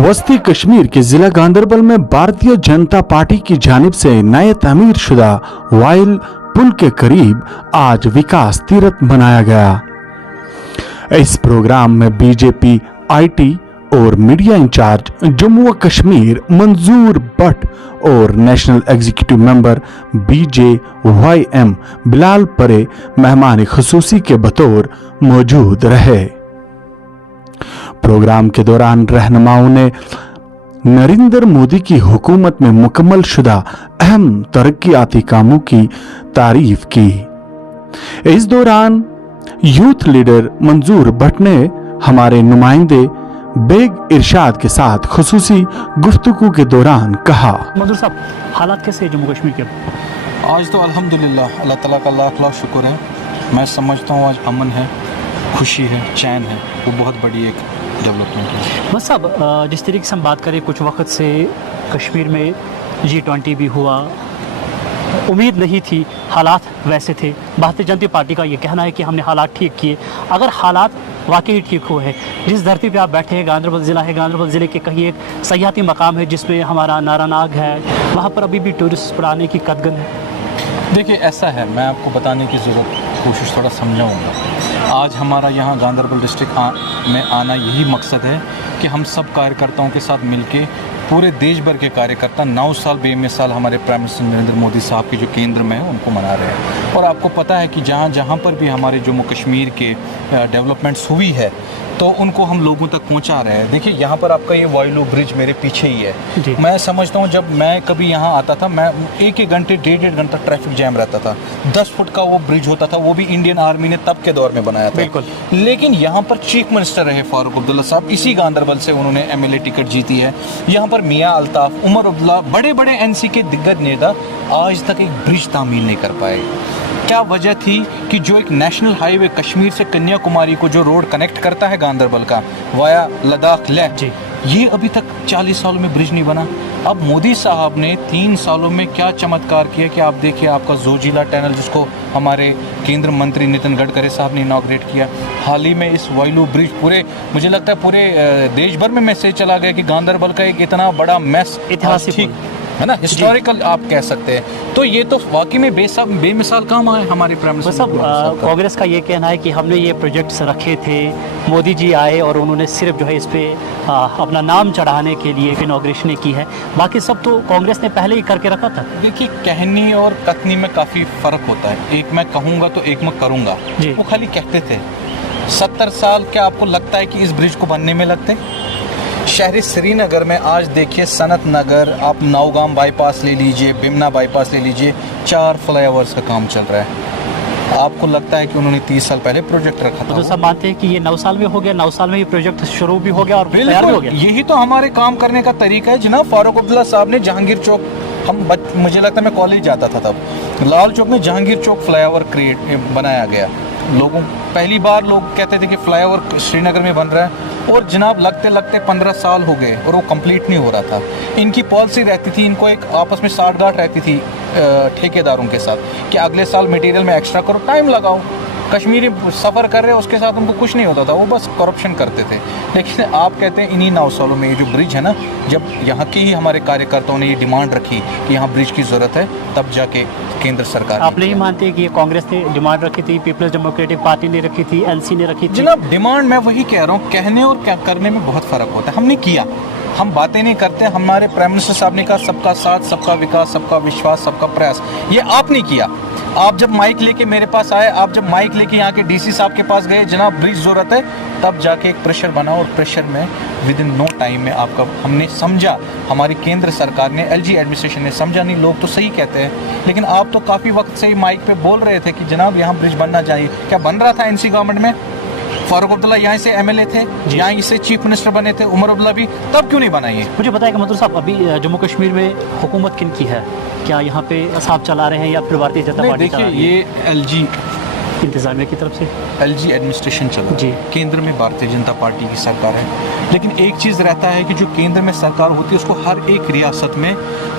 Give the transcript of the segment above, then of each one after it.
वस्ती कश्मीर के जिला गांधरबल में भारतीय जनता पार्टी की जानिब से नए तामीर शुदा वाइल पुल के करीब आज विकास तीरथ मनाया गया। इस प्रोग्राम में बीजेपी आईटी और मीडिया इंचार्ज जम्मू व कश्मीर मंजूर भट्ट और national executive member BJYM Bilal परे मेहमान खुसूसी के बतौर मौजूद रहे। प्रोग्राम के दौरान रहनुमाओं ने नरेंद्र मोदी की हुकूमत में मुकम्मल शुदा अहम तरक्याती कामों की तारीफ की। इस दौरान यूथ लीडर मंजूर भट्ट ने हमारे नुमाइंदे बेग इरशाद के साथ खुसूसी गुफ्तगू के दौरान कहा, मंजूर साहब, हालात कैसे जम्मू कश्मीर के? आज तो अल्हम्दुलिल्लाह अल्लाह ताला का लाख लाख शुक्र है। मैं समझता हूँ आज अमन है, खुशी है, चैन है, वो बहुत बड़ी एक डेवलपमेंट है। बस साहब, जिस तरीके से हम बात करें, कुछ वक्त से कश्मीर में G20 भी हुआ, उम्मीद नहीं थी, हालात वैसे थे। भारतीय जनता पार्टी का ये कहना है कि हमने हालात ठीक किए। अगर हालात वाकई ठीक हुए हैं, जिस धरती पे आप बैठे हैं, गांधरबल ज़िला है, गांधरबल ज़िले के कहीं एक सयाहती मकाम है जिसमें हमारा नारानाग है, वहाँ पर अभी भी टूरिस्ट पर आने की कदगन है। देखिए, ऐसा है, मैं आपको बताने की कोशिश थोड़ा समझाऊंगा। आज हमारा यहाँ गांधरबल डिस्ट्रिक्ट में आना यही मकसद है कि हम सब कार्यकर्ताओं के साथ मिलके पूरे देश भर के कार्यकर्ता 9 साल बेमिसाल हमारे प्राइम मिनिस्टर नरेंद्र मोदी साहब के जो केंद्र में है उनको मना रहे हैं। और आपको पता है कि जहाँ जहाँ पर भी हमारे जम्मू कश्मीर के डेवलपमेंट्स हुई है तो उनको हम लोगों तक पहुंचा रहे हैं। देखिए, यहाँ पर आपका ये वाइलो ब्रिज मेरे पीछे ही है। मैं समझता हूँ जब मैं कभी यहाँ आता था, मैं एक घंटे 1.5 घंटा ट्रैफिक जैम रहता था। 10 फुट का वो ब्रिज होता था, वो भी इंडियन आर्मी ने तब के दौर में बनाया था। बिल्कुल। लेकिन यहाँ पर चीफ मिनिस्टर रहे फारूक अब्दुल्ला साहब, इसी गांधरबल से उन्होंने MLA टिकट जीती है। यहाँ पर मियाँ अल्ताफ, उमर अब्दुल्ला, बड़े बड़े NC के दिग्गज नेता आज तक एक ब्रिज तामीर नहीं कर पाए। क्या वजह थी कि जो एक नेशनल हाईवे कश्मीर से कन्याकुमारी को जो रोड कनेक्ट करता है गांधरबल का वाया लद्दाख लेह, ये अभी तक 40 सालों में ब्रिज नहीं बना। अब मोदी साहब ने 3 सालों में क्या चमत्कार किया कि आप देखिए, आपका जोजिला टनल जिसको हमारे केंद्र मंत्री नितिन गडकरी साहब ने इनॉग्रेट किया। हाल ही में इस वाइलो ब्रिज पूरे, मुझे लगता है पूरे देश भर में मैसेज चला गया कि गांधरबल का एक इतना बड़ा मैस ऐतिहासिक है ना, हिस्टोरिकल आप कह सकते हैं। तो ये तो वाकई में बेमिसाल काम है हमारे प्राइम मिनिस्टर। कांग्रेस का ये कहना है कि हमने ये प्रोजेक्ट्स रखे थे, मोदी जी आए और उन्होंने सिर्फ जो है इस पे अपना नाम चढ़ाने के लिए इनॉग्रेशन की है, बाकी सब तो कांग्रेस ने पहले ही करके रखा था। देखिए, कहनी और कथनी में काफ़ी फ़र्क होता है। एक मैं कहूँगा तो एक मैं करूँगा। वो खाली कहते थे। 70 साल क्या आपको लगता है कि इस ब्रिज को बनने में लगते? शहरी श्रीनगर में आज देखिए, सनत नगर, आप नौगाम बाईपास ले लीजिए, बिमना बाईपास ले लीजिए, 4 फ्लाईओवर्स का काम चल रहा है। आपको लगता है कि उन्होंने 30 साल पहले प्रोजेक्ट रखा था? तो सब मानते हैं कि ये 9 साल में हो गया, 9 साल में ही प्रोजेक्ट शुरू भी हो गया और तैयार भी हो गया। यही तो हमारे काम करने का तरीका है। जनाब फारूक अब्दुल्ला साहब ने जहांगीर चौक, मुझे लगता है मैं कॉलेज जाता था तब, लाल चौक में जहांगीर चौक फ्लाईओवर बनाया गया। लोगों पहली बार लोग कहते थे कि फ्लाईओवर श्रीनगर में बन रहा है, और जनाब लगते लगते 15 साल हो गए और वो कंप्लीट नहीं हो रहा था। इनकी पॉलिसी रहती थी, इनको एक आपस में साठगांठ रहती थी ठेकेदारों के साथ कि अगले साल मटेरियल में एक्स्ट्रा करो, टाइम लगाओ। कश्मीरी सफ़र कर रहे हैं, उसके साथ उनको कुछ नहीं होता था, वो बस करप्शन करते थे। लेकिन आप कहते हैं इन्हीं 9 सालों में ये जो ब्रिज है ना, जब यहाँ के ही हमारे कार्यकर्ताओं ने ये डिमांड रखी कि यहाँ ब्रिज की ज़रूरत है, तब जाके केंद्र सरकार। आप नहीं मानते कि ये कांग्रेस ने डिमांड रखी थी, पीपल्स डेमोक्रेटिक पार्टी ने रखी थी, NC ने रखी थी? जनाब, डिमांड मैं वही कह रहा हूँ, कहने और क्या करने में बहुत फ़र्क होता है। हमने किया, हम बातें नहीं करते। हमारे प्राइम मिनिस्टर साहब ने कहा सबका साथ, सबका विकास, सबका विश्वास, सबका प्रयास। ये आपने किया। आप जब माइक लेके मेरे पास आए, आप जब माइक लेके यहाँ के DC साहब के पास गए, जनाब ब्रिज ज़रूरत है, तब जाके एक प्रेशर बना, और प्रेशर में विद इन नो टाइम में आपका हमने समझा, हमारी केंद्र सरकार ने, LG एडमिनिस्ट्रेशन ने समझा। नहीं, लोग तो सही कहते हैं, लेकिन आप तो काफ़ी वक्त से ही माइक पे बोल रहे थे कि जनाब यहाँ ब्रिज बनना चाहिए। क्या बन रहा था NC गवर्नमेंट में? फारूक अब्दुल्ला यहाँ से MLA थे, यहाँ से चीफ मिनिस्टर बने थे, उमर अब्दुल्ला भी, तब क्यों नहीं बनाइए? मुझे बताएगा मंत्री साहब, अभी जम्मू कश्मीर में हुकूमत किन की है? क्या यहाँ पे साहब चला रहे हैं या फिर भारतीय जनता पार्टी चला रही है? ये LG इंतजामिया की तरफ से, LG एडमिनिस्ट्रेशन चला जी। केंद्र में भारतीय जनता पार्टी की सरकार है। लेकिन एक चीज़ रहता है कि जो केंद्र में सरकार होती है, उसको हर एक रियासत में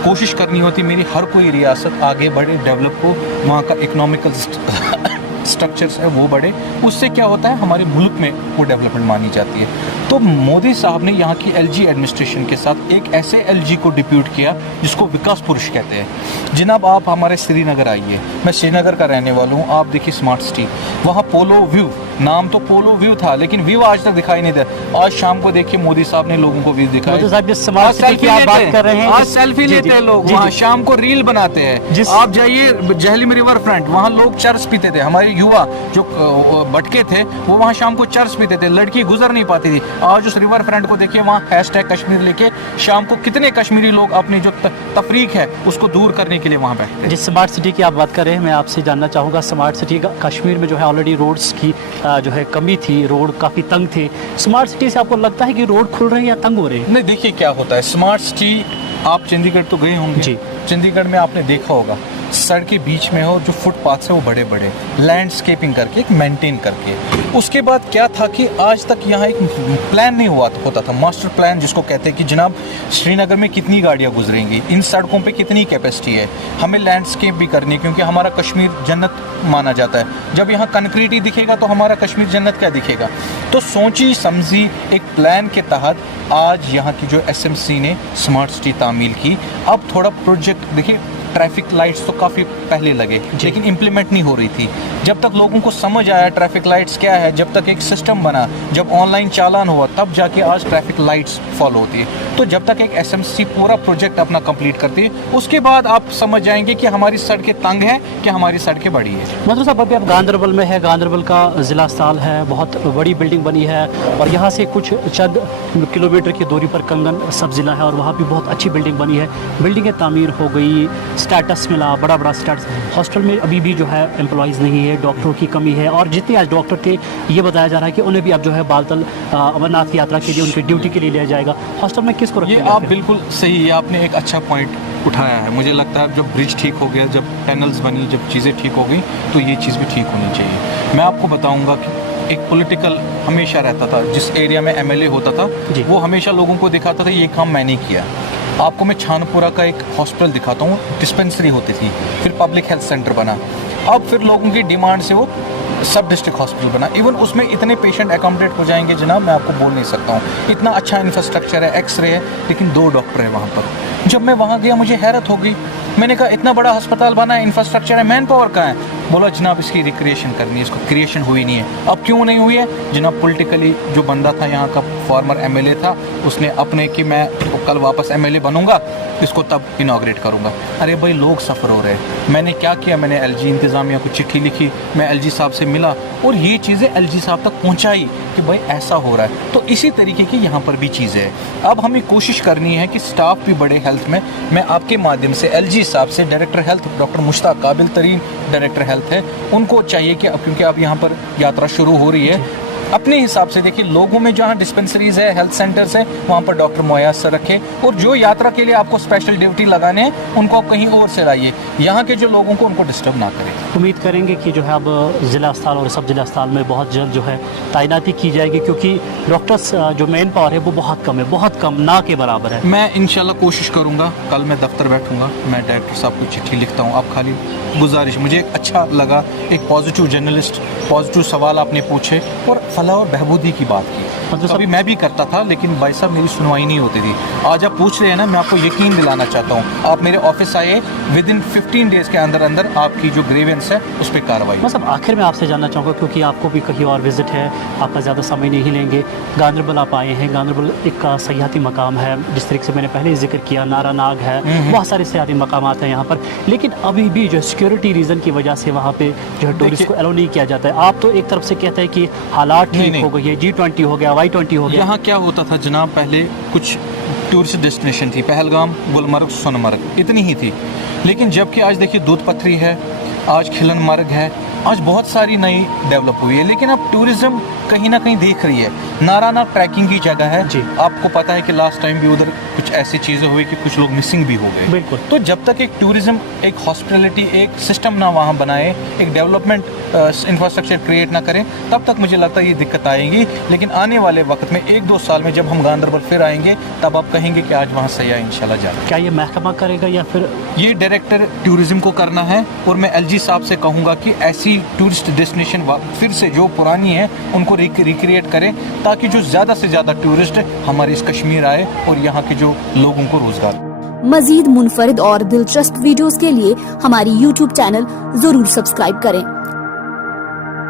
कोशिश करनी होती है, मेरी हर कोई रियासत आगे बढ़े, डेवलप हो, वहाँ का इकोनॉमिकल स्ट्रक्चर्स है वो बढ़े, उससे क्या होता है हमारे मुल्क में वो डेवलपमेंट मानी जाती है। तो मोदी साहब ने यहाँ की एलजी एडमिनिस्ट्रेशन के साथ एक ऐसे एलजी को डिप्यूट किया जिसको विकास पुरुष कहते हैं। जनाब आप हमारे श्रीनगर आइए, मैं श्रीनगर का रहने वाला हूँ, आप देखिए स्मार्ट सिटी, वहाँ पोलो व्यू, नाम तो पोलो व्यू था लेकिन व्यू आज तक दिखाई नहीं दिया। आज शाम को देखिए मोदी साहब ने लोगों को व्यू दिखाया। मोदी साहब जिस स्मार्ट सिटी की आप बात कर रहे हैं, आज सेल्फी लेते हैं लोग, वहाँ शाम को रील बनाते हैं। आप जाइए जहलीम रिवर फ्रंट, वहाँ लोग चर्च पीते थे, हमारे युवा जो भटके थे वो वहाँ शाम को चर्च पीते थे, लड़की गुजर नहीं पाती थी। आज उस रिवर फ्रंट को देखिए, वहाँ हैशटैग कश्मीर लेके शाम को कितने कश्मीरी लोग अपनी जो तफरीक है उसको दूर करने के लिए वहाँ बैठते हैं। जिस स्मार्ट सिटी की आप बात कर रहे हैं, मैं आपसे जानना चाहूँगा, स्मार्ट सिटी का कश्मीर में जो है ऑलरेडी रोड्स की जो है कमी थी, रोड काफ़ी तंग थे। स्मार्ट सिटी से आपको लगता है कि रोड खुल रहे हैं या तंग हो रहे हैं? नहीं, देखिए क्या होता है, स्मार्ट सिटी, आप चंडीगढ़ तो गए होंगे जी। चंडीगढ़ में आपने देखा होगा सड़क बीच में हो, जो फुटपाथ है वो बड़े बड़े लैंडस्केपिंग करके, एक मेंटेन करके। उसके बाद क्या था कि आज तक यहाँ एक प्लान नहीं होता था, मास्टर प्लान जिसको कहते हैं कि जनाब श्रीनगर में कितनी गाड़ियाँ गुजरेंगी, इन सड़कों पे कितनी कैपेसिटी है, हमें लैंडस्केप भी करनी है क्योंकि हमारा कश्मीर जन्नत माना जाता है। जब यहाँ कंक्रीट ही दिखेगा तो हमारा कश्मीर जन्नत क्या दिखेगा। तो सोची समझी एक प्लान के तहत आज यहाँ की जो एसएमसी ने स्मार्ट सिटी तामील की। अब थोड़ा प्रोजेक्ट देखिए, ट्रैफिक लाइट्स तो काफ़ी पहले लगे लेकिन इम्प्लीमेंट नहीं हो रही थी। जब तक लोगों को समझ आया ट्रैफिक लाइट्स क्या है, जब तक एक सिस्टम बना, जब ऑनलाइन चालान हुआ, तब जाके आज ट्रैफिक लाइट्स फॉलो होती है। तो जब तक एक एसएमसी पूरा प्रोजेक्ट अपना कंप्लीट करती है, उसके बाद आप समझ जाएंगे कि हमारी सड़कें तंग हैं कि हमारी सड़कें बड़ी है। मतलब साहब अभी आप गांधरबल में है, गांधरबल का ज़िला अस्पताल है, बहुत बड़ी बिल्डिंग बनी है और यहाँ से कुछ चंद किलोमीटर की दूरी पर कंगन सब ज़िला है और वहाँ भी बहुत अच्छी बिल्डिंग बनी है। बिल्डिंगें तामीर हो गई, स्टेटस मिला, बड़ा बड़ा स्टेटस। हॉस्टल में अभी भी जो है एम्प्लॉयज़ नहीं है, डॉक्टरों की कमी है और जितने आज डॉक्टर थे ये बताया जा रहा है कि उन्हें भी अब जो है बालतल अमरनाथ यात्रा के लिए उनकी ड्यूटी के लिए लिया जाएगा। हॉस्टल में किसको रखेंगे? ये आप बिल्कुल सही है, आपने एक अच्छा पॉइंट उठाया है। मुझे लगता है जब ब्रिज ठीक हो गया, जब टनल्स बनी, जब चीज़ें ठीक हो गई तो ये चीज़ भी ठीक होनी चाहिए। मैं आपको बताऊँगा कि एक पॉलिटिकल हमेशा रहता था, जिस एरिया में एमएलए होता था वो हमेशा लोगों को दिखाता था ये काम मैंने किया। आपको मैं छानपुरा का एक हॉस्पिटल दिखाता हूँ, डिस्पेंसरी होती थी, फिर पब्लिक हेल्थ सेंटर बना, अब फिर लोगों की डिमांड से वो सब डिस्ट्रिक्ट हॉस्पिटल बना। इवन उसमें इतने पेशेंट एकोमोडेट हो जाएंगे जनाब, मैं आपको बोल नहीं सकता हूँ। इतना अच्छा इंफ्रास्ट्रक्चर है, एक्सरे है, लेकिन 2 डॉक्टर है वहाँ पर। जब मैं वहाँ गया मुझे हैरत हो गई, मैंने कहा इतना बड़ा अस्पताल बना है, इंफ्रास्ट्रक्चर है, मैन पावर कहाँ है? बोला जनाब इसकी रिक्रिएशन करनी है, इसको क्रिएशन हुई नहीं है। अब क्यों नहीं हुई है जनाब? पॉलिटिकली जो बंदा था यहाँ का, फॉर्मर एमएलए था, उसने अपने कि मैं कल वापस एमएलए बनूंगा, इसको तब इनॉग्रेट करूंगा। अरे भाई लोग सफ़र हो रहे हैं। मैंने क्या किया, मैंने एलजी इंतज़ामिया को चिट्ठी लिखी, मैं एलजी साहब से मिला और ये चीज़ें एलजी साहब तक पहुँचाई कि भाई ऐसा हो रहा है। तो इसी तरीके की यहाँ पर भी चीज़ें हैं। अब हमें कोशिश करनी है कि स्टाफ भी बड़े हेल्थ में। मैं आपके माध्यम से एलजी साहब से, डायरेक्टर हेल्थ डॉक्टर मुश्ताक, काबिल तरीन डायरेक्टर हेल्थ है, उनको चाहिए कि अब क्योंकि अब यहाँ पर यात्रा शुरू हो रही है, अपने हिसाब से देखिए लोगों में जहाँ डिस्पेंसरीज है, हेल्थ सेंटर्स है, वहाँ पर डॉक्टर मुयस्सर रखें और जो यात्रा के लिए आपको स्पेशल ड्यूटी लगाने हैं उनको आप कहीं और से लाइए, यहाँ के जो लोगों को उनको डिस्टर्ब ना करें। उम्मीद करेंगे कि जो है अब ज़िला अस्पताल और सब ज़िला अस्पताल में बहुत जल्द जो है तैनाती की जाएगी, क्योंकि डॉक्टर्स जो मैन पावर है वो बहुत कम है, बहुत कम, ना के बराबर है। मैं इंशाल्लाह कोशिश करूँगा, कल मैं दफ्तर बैठूँगा, मैं डायरेक्टर साहब को चिट्ठी लिखता हूँ। आप खाली गुजारिश, मुझे अच्छा लगा, एक पॉजिटिव जर्नलिस्ट, पॉजिटिव सवाल आपने पूछे और फलाह और बहबूदी की बात की। अभी मैं भी करता था लेकिन भाई साहब मेरी सुनवाई नहीं होती थी। आज आप पूछ रहे हैं ना, मैं आपको यकीन दिलाना चाहता हूँ, आप मेरे ऑफिस आए, विद इन 15 डेज़ के अंदर अंदर आपकी जो ग्रीवेंस है उस पर कार्रवाई। बस अब आखिर में आपसे जानना चाहूँगा, क्योंकि आपको भी कहीं और विजिट है, आपका ज़्यादा समय नहीं लेंगे। गांधरबल आप आए हैं, गांधरबल एक सयाहती मकाम है, जिस तरीके से मैंने पहले ही जिक्र किया, नारा नाग है, बहुत सारे सयाहती मकाम हैं यहाँ पर, लेकिन अभी भी जो सिक्योरिटी रीज़न की वजह से वहाँ पे जो है टूरिस्ट को अलाउ नहीं किया जाता है। आप तो एक तरफ से कहते हैं कि हालात ठीक हो गई है, G20 हो गया, Y20 हो गया। यहाँ क्या होता था जनाब, पहले कुछ टूरिस्ट डेस्टिनेशन थी, पहलगाम, गुलमर्ग, सोनमर्ग, इतनी ही थी। लेकिन जबकि आज देखिए दूध पथरी है, आज खिलन मर्ग है, आज बहुत सारी नई डेवलप हुई है, लेकिन अब टूरिज्म कहीं ना कहीं देख रही है। नारानाग ट्रैकिंग की जगह है जी, आपको पता है कि लास्ट टाइम भी उधर कुछ ऐसी चीज़ें हुई कि कुछ लोग मिसिंग भी हो गए। बिल्कुल। तो जब तक एक टूरिज्म, एक हॉस्पिटलिटी, एक सिस्टम ना वहाँ बनाए, एक डेवलपमेंट इंफ्रास्ट्रक्चर क्रिएट ना करें, तब तक मुझे लगता है ये दिक्कत आएंगी। लेकिन आने वाले वक्त में 1-2 साल में जब हम गांधरबल फिर आएंगे, तब आप कहेंगे कि आज वहाँ सयाह इंशाल्लाह जाए। क्या ये महकमा करेगा या फिर ये डायरेक्टर टूरिज्म को करना है? और मैं एलजी साहब से कहूँगा कि ऐसी ऐसी टूरिस्ट डेस्टिनेशन फिर से जो पुरानी है उनको रिक्रिएट करें, ताकि जो ज़्यादा से ज़्यादा टूरिस्ट हमारे इस कश्मीर आए और यहाँ के जो लोगों को रोजगार। मजीद मुनफरिद और दिलचस्प वीडियोस के लिए हमारी YouTube चैनल जरूर सब्सक्राइब करें।